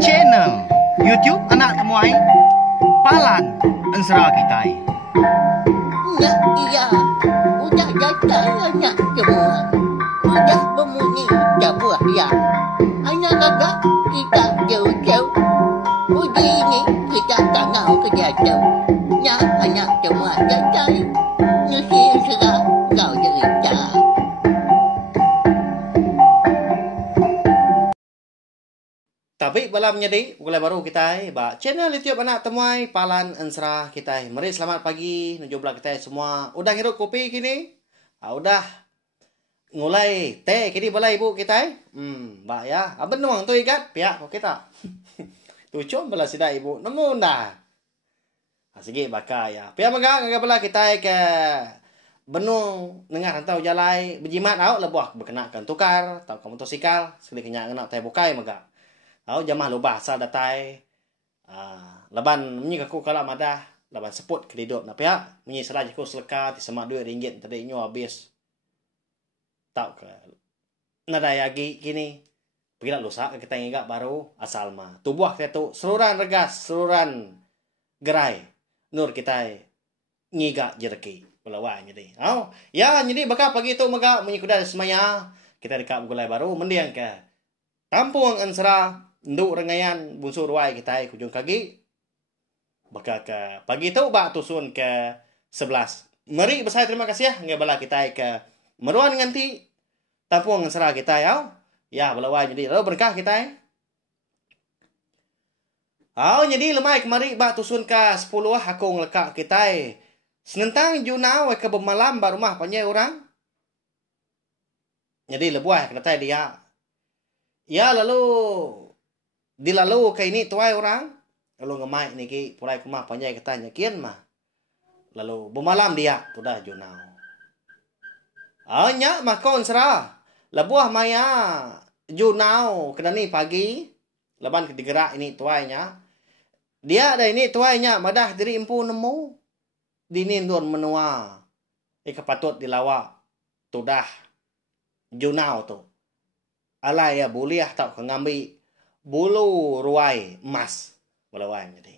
channel YouTube anak temuai Palan Ensra kita. Ya, iya. Udah datang anak semua. Udah berbunyi sebuah ya. Anak kakak kita jauh-jauh. Uji ini kita tak mau kejatuh. Ya, anak semua datang. Nusi serah kau cerita. Tapi bala menjadi mulai baru kita ba channel YouTube anak temuai Palan Ensra kita. Mari selamat pagi nuju belah kita semua. Udah ngirup kopi kini? Udah mulai teh kini bala ibu kita. Ba ya. Aben nuang tu ikat pihak kok kita. Tu com bala sida ibu nemu dah. Sige baka ya. Pihak mangga ngagak bala kita ke benung nengah rantau jalai berjimat au lebuah berkenakan tukar tau kamu motosikal sekali kenyak kena teh bukai mangga. Jamah lubah asal datai. Laban menyi aku kalau madah laban seput kedidop na pihak menyi salah aku seleka di semak RM2 tadi nyo habis. Tau ke. Nada yagi kini. Pergi nak lusak kita ngigak baru asal mah. Tubuh kita tu seluran regas, seluran gerai. Nur kita ngigak jereki. Belawan jadi. Ya jadi bakal pagi tu maka menyi kuda semaya kita dekat gulai baru mendiang ke Kampung Ensra. Nduk rengayan bunsur ruai kita kujung kaki. Baka ke pagi tu bak tusun ke 11. Mari besar terima kasih ya ngai bala kita ke meruan nganti Kampung Ensra kita ya. Ya belawai jadi lalu berkah kita. Jadi lemai kemari bak tusun ke 10 aku ngelekak kita. Senentang junau ke bemalam ba rumah panjai orang. Jadi lebuah kata dia. Ya lalu dilalu ke ini tuai orang. Lalu ngemai niki pulai kumah panjai katanya kian mah. Lalu bemalam dia tu dah junau. Nya makon serah. Lebuah maya junau kedani pagi. Leban kedigerak ini tuainya. Dia ada ini tuainya madah diri empu nemu. Dinin don menua. Kepatut dilawak. Tu dah junau tu. Alai ya buliah tak ngambil bulu ruai emas belawan jadi.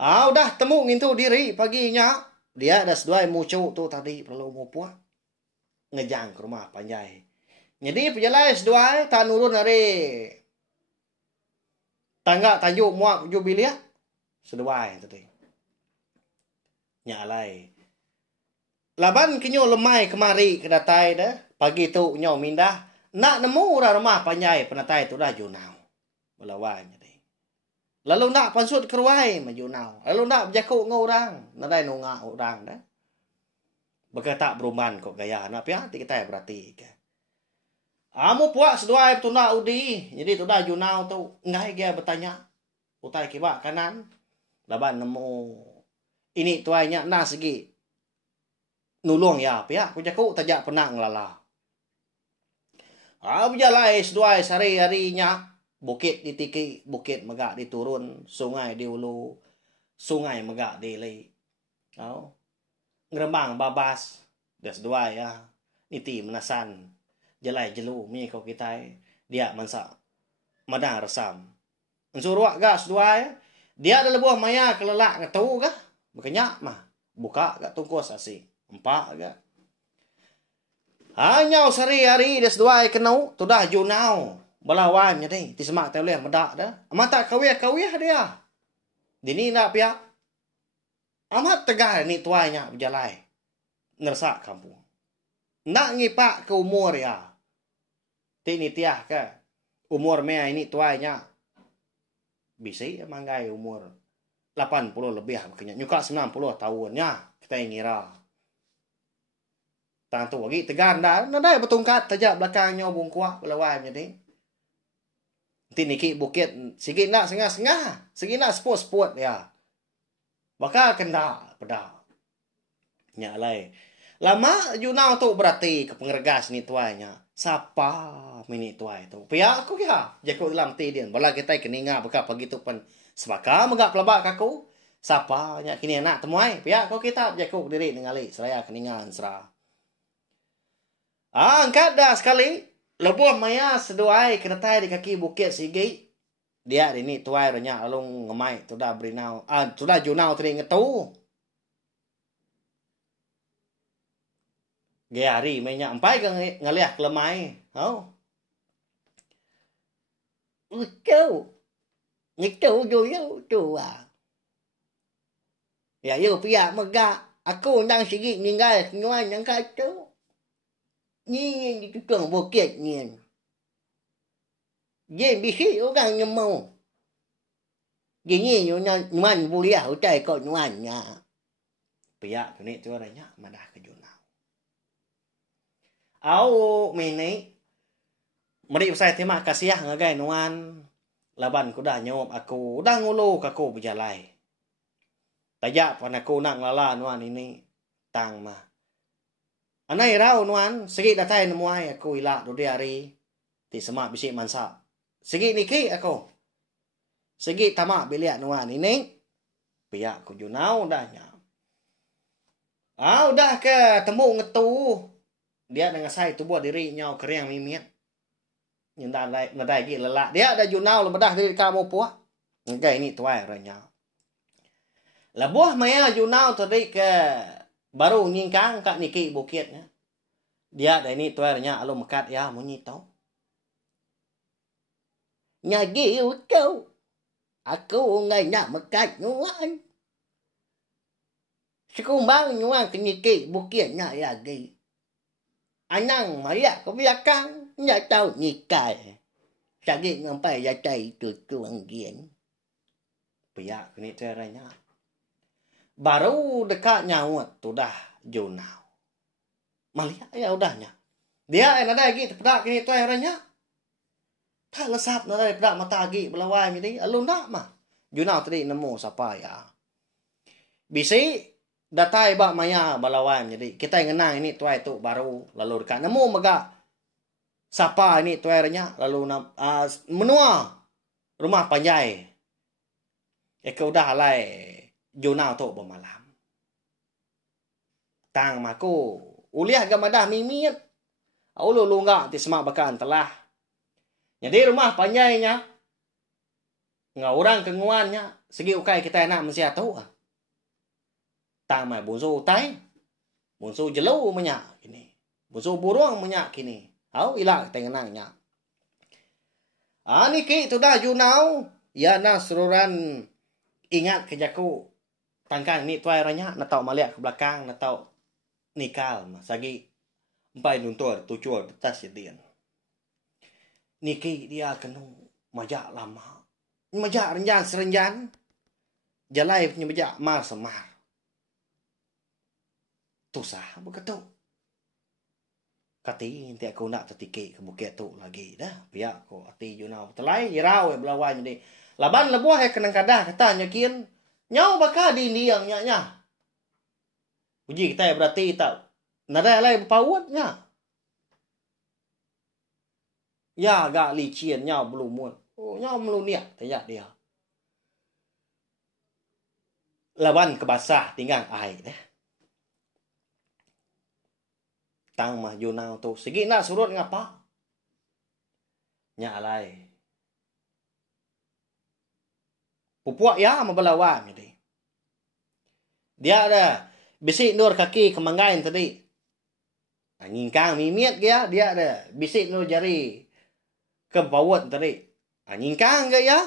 Udah temu ngintu diri paginya. Dia ada seduai mucu tu tadi perlu mupuah. Ngejang ke rumah panjai. Jadi pejalai seduai tak nurun dari tangga tajuk muak jubilia. Seduai tadi. Nyalai. Laban kinyo lemai kemari kedatai dah. Pagi tu nyo mindah. Nak nemu rumah panjai penatai tu dah junau. Belawan jadi. Lalu nak pansut keruai majunau. Lalu nak berjakuk dengan orang. Nadai nungak orang dah. Berkata beruman kok gaya. Nak pihak kita berarti. Amu puak seduai tu nak udi. Jadi tu dah junau tu. Ngai dia bertanya. Utai kibak kanan. Laban nemu. Ini tuainya nak segi. Nulung ya pihak. Ku jakuk tajak pernah ngelala. Berjalai seduai sehari-harinya. Bukit ditiki, bukit megak diturun. Sungai diulu. Sungai megak dilai. Ngerembang babas. Dia seduai ya. Niti menasan. Jalai jelu. Mi kau kita. Dia mansak. Madang resam. Ensuruak gak seduai. Dia ada lebuah maya kelelak ngetau gak. Berkenyak mah. Buka gak tungkus asik. Empak gak. Hanya sehari-hari dia seduai kenau. Tu dah junau. Belawan jadi. Ti semak tak boleh medak dah. Amat tak kawih-kawih dia. Dini nak pihak. Amat tegar ni tuanya berjalai. Ngersak kampung. Nak ngipak ke umur ya. Ti ni tiah ke. Umur mea ini tuanya. Bisa manggai umur 80 lebih. Nyuka 90 tahunnya. Kita ngira. Tang tu lagi tegan dah. Nadai bertungkat tajak belakangnya bungkuah belawan jadi. Nanti niki bukit sikit nak sengah-sengah. Sikit nak sport-sport ya. Bakal kena pedak. Nyalai. Lama junau tu berarti ke pengergas ni tuanya. Siapa mini tuai tu? Pihak aku ya. Jakuk dalam tidian. Bala kita keninga bakal pagi tu pun sebaka megak pelabak aku. Siapa nya kini nak temuai? Pihak aku kita jakuk diri ningali seraya keningan serah. Angkat dah sekali. Lebuh maya seduai kena tai di kaki bukit sigi. Dia ini tuai renya alung ngemai tu dah berinau. Tu dah junau tadi ngetu. Gaya hari mainnya empai ke ngeliah kelemai. Oh. Ucau. Ngetu dulu tu ah. Ya yo pihak megak. Aku nang sigi ninggal nuan yang kata. Ni di tukang bukit ni. Dia bisi orang yang mau. Gini nuan boleh utai kau nuannya. Pihak tu ni tu orangnya madah ke junau. Au mini. Mari saya terima kasih ngagai nuan. Laban ku dah nyom aku. Dah ngulu aku berjalai. Tajak pan aku nak lala nuan ini. Tang mah. Anai rau nuan. Segi datai nemuai aku ilak dudi hari. Ti semak bisik mansa. Segi niki aku. Segi tamak biliak nuan ini. Pihak ku junau dah nyam. Udah ke temu ngetu. Dia dengan saya tu buat diri nyau keriang mimiat. Yang nadai lagi lelak. Dia ada junau lebedah diri kamu puak. Enggak ini tuai renya. Lebuah maya junau tadi ke baru nyingkang kat niki bukitnya. Dia ada ini tuai renya alu mekat ya munyi tau. Nyagi ucau. Aku ngai nak mekat nuan. Sekumbang nuan ke niki bukitnya ya gi. Anang maya ke belakang. Nggak tahu nikah. Sakit sampai jatai itu tuang gian. Pihak ni caranya. Baru dekat nyawat tu dah junau. Malia ya udahnya. Dia yang ada lagi terpedak kini tu caranya. Tak lesap nak ada pedak mata lagi belawai ni. Alun nak mah. Junau tadi nemu siapa ya. Bisi datai bak maya belawai jadi. Kita yang ngenang ini tuai tu baru lalu dekat nemu megak. Siapa ini tuarnya lalu menua rumah panjai. Eka udah halai junau tu bermalam. Tang maku uliah gamadah mimiat. Ulu lunggak ti semak bakan telah. Jadi rumah panjainya ngau orang kenguannya segi ukai kita nak mesti tahu. Tang mai bunsu utai. Bunsu jelu menyak kini. Bunsu burung menyak kini. Au ilak tengenangnya. Niki tu dah junau. Ya na seruran ingat kejaku. Tangkang ni tuai ranya. Natau maliak ke belakang. Natau nikal. Sagi empai nuntur tucur betas jadian. Niki dia kena majak lama. Majak renjan serenjan. Jalai punya majak mar semar. Tusah begitu. Kati nanti aku nak tertikik ke bukit tu lagi dah. Biar aku hati junau. Telai jirau belawai jadi. Laban lebuah kenang kadah kata nyakin. Nyau bakal di niang nya. Uji kita berarti tak. Nada lai berpawatnya. Ya agak licin nyau belum mun. Oh nyau belum niat tanya dia. Laban kebasah tinggal air dah. Tang mah junau tu. Segi nak surut ngapa? Nya alai. Pupuak ya mabalawan jadi. Dia ada bisik nur kaki kemanggain tadi. Nyingkang mimiat dia ada bisik nur jari ke bawat tadi. Nyingkang ke ya?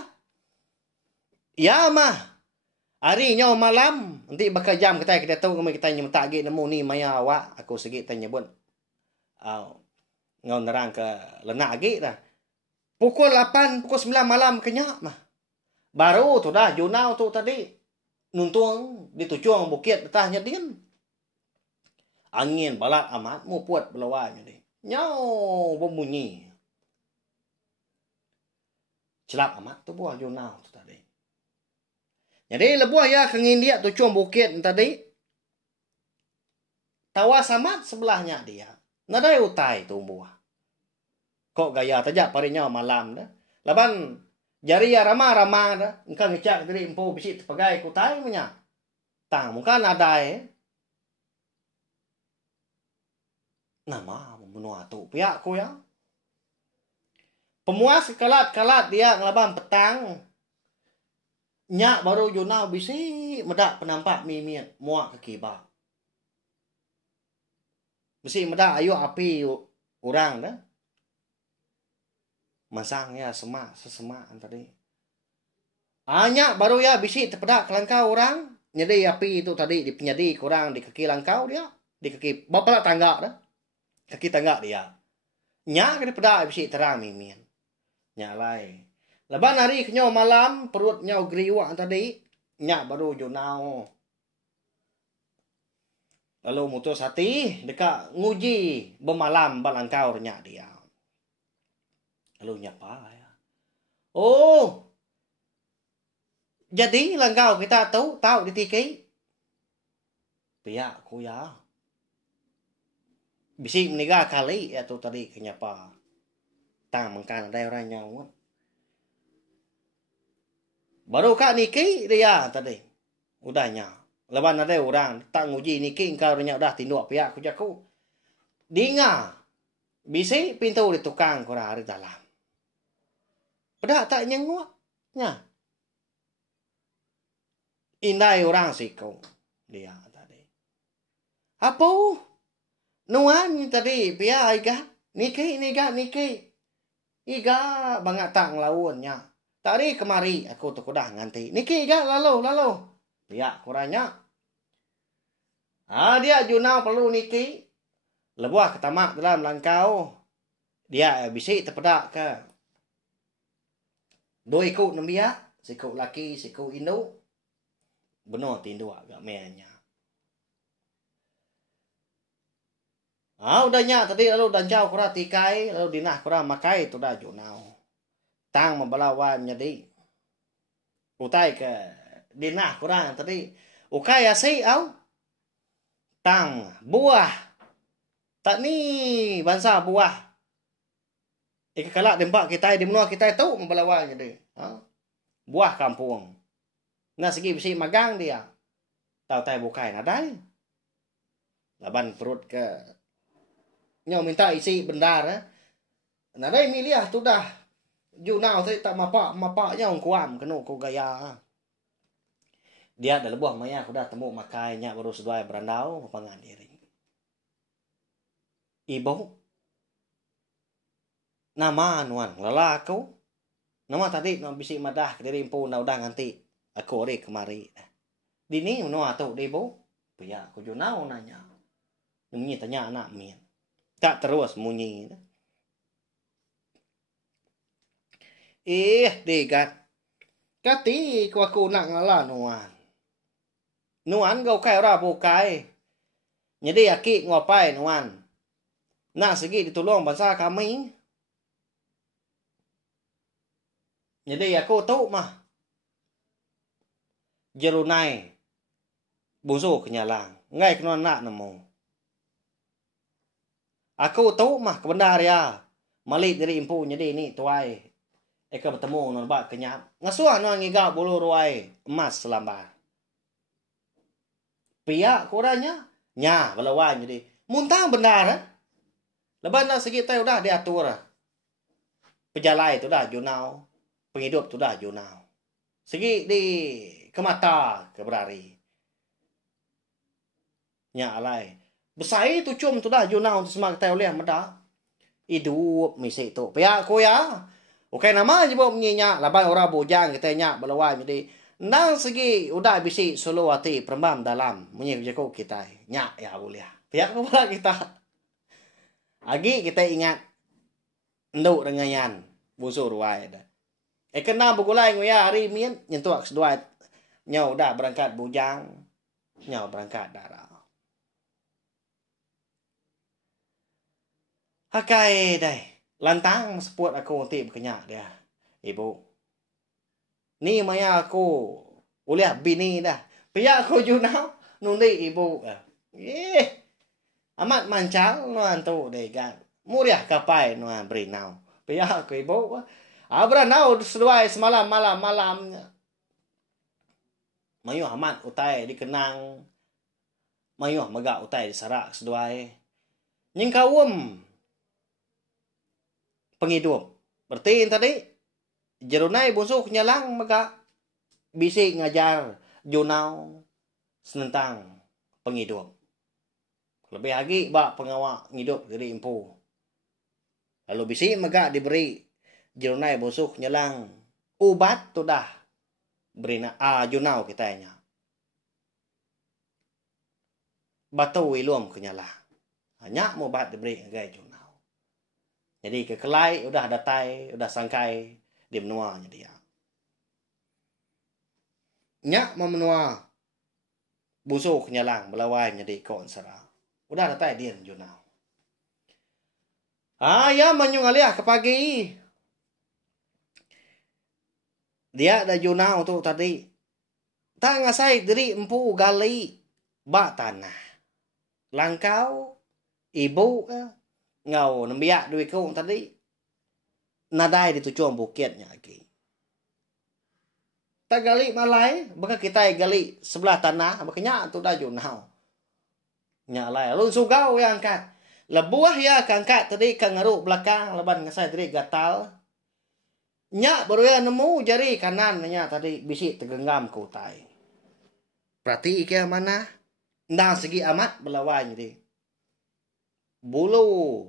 Ya mah. Hari nyaw malam nanti bakal jam kita tahu kami kita nyemtak lagi nemu ni maya awak aku segi tanya pun. Ngau nerang ke lenak lagi dah. Pukul 8, pukul 9 malam kenyak mah. Baru tu dah junau tu tadi. Nuntung di tujuan bukit betahnya din. Angin balat amat mu puat belawanya di. Nyau berbunyi. Celap amat tu buah junau tu tadi. Jadi lebuah ya kengin dia tujuan bukit tadi. Tawa samat sebelahnya dia. Nadai utai tu buah. Kok gaya tajak parinya malam dah. Laban jari ya ramah-ramah dah. Engkau ngecak diri empu bisik terpagai kutai punya. Tang muka nadai. Nama menua tu pihak ku ya. Pemuas kalat-kalat dia ngelabang petang. Nyak baru junau bisi medak penampak mimian muak ke kiba. Bisi medak ayo api orang dah. Masangnya sesemak tadi. Nyak baru ya bisi terpedak kelangkau orang. Nyedi api itu tadi dipenyedi kurang di kaki langkau dia. Di kaki bapak tangga dah. Kaki tangga dia. Nyak kena pedak bisi terang mimian. Nyak lai. Leban hari kenyo malam perut nyau geriwak tadi. Nyak baru junau. Lalu mutus hati dekat nguji bermalam balangkau nyak dia. Lalu nyapa ya. Oh. Jadi langkau kita tahu ditiki. Pihak aku ya. Bisi menikah kali itu tadi kenyapa. Tang mengkan ada orang nyawa. Baru kak niki dia tadi. Udahnya. Leban ada orang tak nguji niki engkau nya udah tinduk pihak aku jaku. Dinga. Bisi pintu di tukang kurang hari dalam. Pedak tak nyengok. Nya. Indai orang siku. Dia tadi. Apa? Nuan tadi pihak iga. Niki. Iga banget tak ngelawunnya. Tadi kemari aku tu kudah nganti. Niki iga lalu. Pihak kurangnya. Dia junau perlu niki. Lebuah ketamak dalam langkau. Dia bisi terpedak ke. Dua ikut nambia. Siku laki, siku induk. Benar tindu agak mehnya. Udahnya tadi lalu dan jauh kurang tikai. Lalu dinah kurang makai tu dah junau. Tang membalawan jadi. Utai ke dinah kurang tadi. Ukai asai au. Tang buah. Tak ni bangsa buah. Kalak dempak kita di menua kita tu membalawan jadi. Buah kampung. Nah segi bisi magang dia. Tahu tai bukai nadai. Laban perut ke. Nyau minta isi bendar. Nadai miliah tu dah. Junau saya tak mapaknya orang kuam kena ku gaya. Dia dah lebuh maya aku dah temu makainya baru seduai berandau papangan diri. Ibu nama nuan lelaku. Nama tadi no bisi madah ke diri impu na udah nganti aku ori kemari. Dini menua tu di ibu. Pia aku junau nanya. Munyi tanya anak min. Tak terus munyi. Digat. Kati ku aku nak ngalah nuan. Nuan kau kai ora bukai. Jadi aki ngopai nuan. Nak segi ditolong bangsa kami. Jadi aku tahu mah. Jerunai. Busu kenyalang. Ngai kena nak nemu. Aku tahu mah kebenar ya. Malik dari impu jadi ni tuai. Eka bertemu non bak kenyap. Ngasuah non ngigau bulu ruai emas selambar. Pihak kurangnya. Nya belawan jadi. Muntang benar. Leban nak segi tahu dah diatur. Pejalai tu dah junau. Penghidup tu dah junau. Segi di kemata keberari. Nya alai. Besai tu cum tu dah junau tu semak tahu lihat meda. Hidup misi tu. Pihak ku ya. Okey nama je buat menyenyak. Laban orang bujang kita nyak belawan jadi. Nang segi udah bisi solo hati perembam dalam. Menyenyak jago kita. Nyak ya boleh. Pihak ku pula kita. Agi kita ingat. Nduk dengan yan. Busur ruai dah. Kena bergulai ngoya hari min. Nyentuak sedua. Nyau dah berangkat bujang. Nyau berangkat darah. Hakai dai. Lantang sepuat aku nanti berkenyak dia. Ibu. Ni maya aku. Uliah bini dah. Pihak aku junau. Nundi ibu. Amat mancal. Nuan tu degan. Muriah kapai nuan berinau. Pihak aku ibu. Beranau seduai semalam malamnya. Mayuh amat utai dikenang. Mayuh megak utai disarak seduai. Nyingkawum. Penghidup. Berarti tadi jerunai busuk nyalang maka bisi ngajar junau senentang penghidup. Lebih lagi bak pengawak ngidup dari empu. Lalu bisi maka diberi jerunai busuk nyalang ubat tu dah beri junau kitanya. Batu ilum kenyala. Hanya mau bat diberi ngagai junau. Jadi kekelai udah datai, udah sangkai di menuanya dia. Nyak memenua busuk nyalang belawai jadi kon sara. Udah datai dia junau. Ya menyungaliah ke pagi. Dia ada junau tu tadi. Tak ngasai diri empu gali bak tanah. Langkau ibu ngau nembiak duit kau tadi nadai di tujuan bukitnya lagi. Tak gali malai, baka kita gali sebelah tanah, bakanya tu dah junau. Nyalai, lalu sugau yang angkat. Lebuah ya angkat tadi kangaruk belakang leban ngasai diri gatal. Nyak baru ya nemu jari kanannya tadi bisi tergenggam ke utai. Perhati ke mana? Nang segi amat belawai jadi. Bulu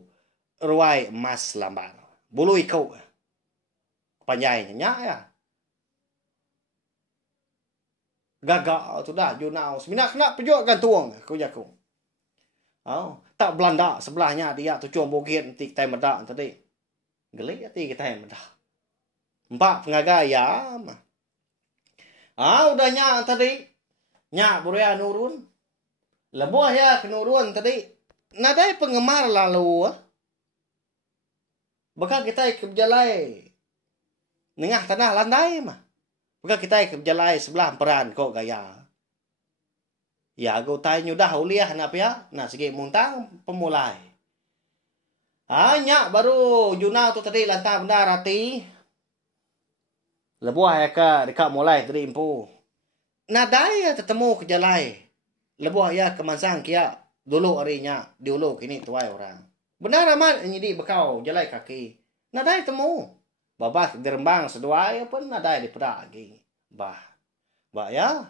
ruai emas lambar. Bulu ikau. Panjainya nyak ya. Gagak tu dah junau. Semina kena pejok gantung kau jaku. Tak Belanda sebelahnya dia tu cuam bukit nanti kita medak tadi. Gelik hati kita medak. Empat pengagaya mah. Udah nyak tadi. Nyak buria nurun. Lebuah ya kenurun tadi. Nadai penggemar lalu. Baka kita keberjalai. Nengah tanah landai mah. Baka kita keberjalai sebelah peran kok gaya. Ya go tai nyudah uliah na pia. Nah segi muntang pemulai. Nyak baru junau tu tadi lantah benda rati. Lebuah ya ka dekat mulai tadi empu. Nadai ya tetemu kejalai. Lebuah ya kemansang kia. Dulu harinya diulu kini tuai orang. Benar amat nyidi bekau jalai kaki. Nadai temu. Babah dirembang seduai pun nadai dipedak lagi. Bah ya.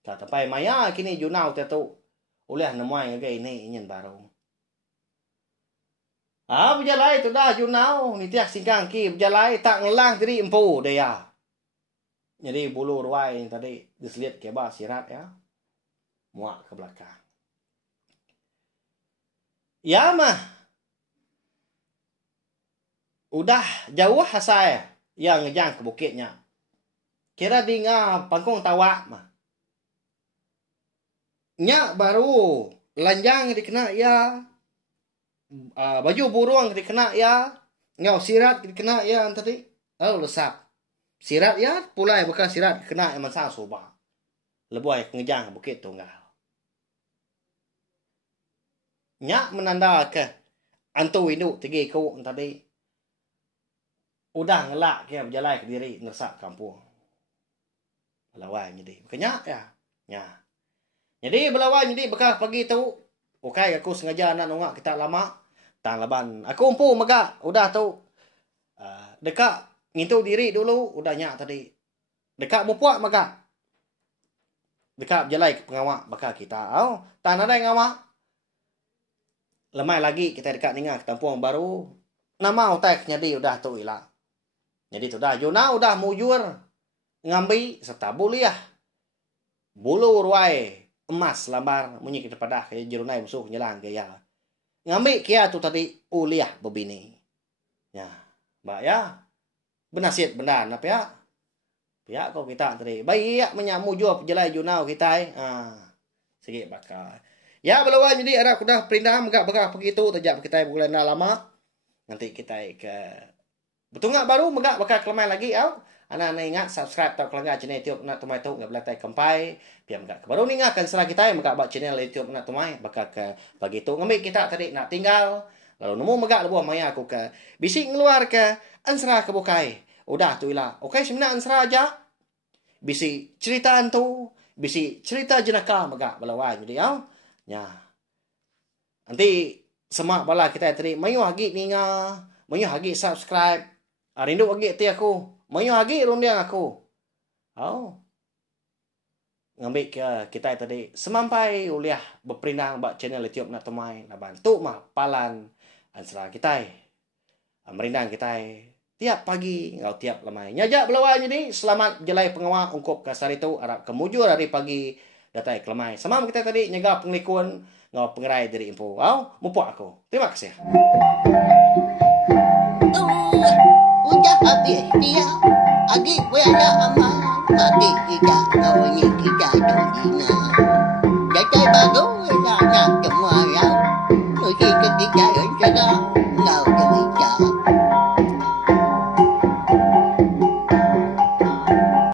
Tak sampai maya kini junau tu. Ulah nemuai lagi ini ingin baru. Berjalai tu dah junau. Ni tiak singkang ki berjalai tak ngelang diri empu dia. Jadi bulu ruai tadi diselit ke bah sirat ya. Muak ke belakang. Ya mah. Udah jauh hasai yang ngejang ke bukitnya. Kira di pangkong tawa mah. Nyak baru lanjang dikena ya. Baju burung dikena ya. Ngau sirat dikena ya tadi. Lalu lesap. Sirat ya pulai bekas sirat kena eman sang soba. Lebuai ngejang ke bukit tunggal. Nyak menanda ke antu induk tinggi kau tadi. Udah ngelak ke berjalai ke diri ngersak kampung. Belawai jadi. Makanya ya. Jadi belawai jadi bekas pagi tu. Okay, aku sengaja nak nongak kita lama. Tang laban. Aku umpu mega. Udah tu. Dekat ngintu diri dulu. Udah nyak tadi. Dekat mupuak mega. Dekat berjalai ke pengawak bakal kita. Tak ada yang ngawak. Lemai lagi kita dekat ningat tampuang baru. Nama otak jadi udah tu ilah. Jadi tu dah junau udah mujur. Ngambil serta buliah. Bulu ruai emas lambar munyi kita padah kayak jerunai musuh nyelang gaya. Ngambil kia tu tadi uliah bebini. Ya, mbak ya. Benasit benar napa ya? Ya kau kita tadi. Baik ya menyamu jua jelai junau kita. Sikit bakal. Ya belawai jadi ada kuda perindah megak begitu tajak kita bulan lama. Nanti kita ke betul nggak baru megak bakal kelemai lagi anak-anak ingat subscribe tau kelengah channel YouTube nak tumai tu nggak belatai kempai biar megak baru ni ingatkan setelah kita megak bak channel YouTube nak tumai bakal ke begitu ngambil kita tadi nak tinggal lalu nemu megak lebuah maya aku ke bisik ngeluar ke ansra ke bukai udah tu ilah okey sebenarnya ansra aja bisik cerita tu bisik cerita jenaka megak belawai jadi ya. Nanti semak bala kita tadi mayu hagi ninga, mayu hagi subscribe Rindu lagi ti aku. Mayo lagi rundiang aku. Oh. Ngambil kita tadi semampai uliah berperindang bak channel YouTube nak temai nak bantu mah palan ansra kita. Merindang kita tiap pagi ngau tiap lemai. Nyajak belawai jadi selamat jelai pengawal ungkup kasar itu arab kemujur hari pagi datai kelemai. Semam kita tadi nyaga penglikuan ngau pengerai dari info. Au, mupuk aku. Terima kasih. Udah habis dia. Agi wala aman. Agi tidak ngau ni tidak dina. Datai baru nak nak kemuarau. Mesti ketika yang sedang ngau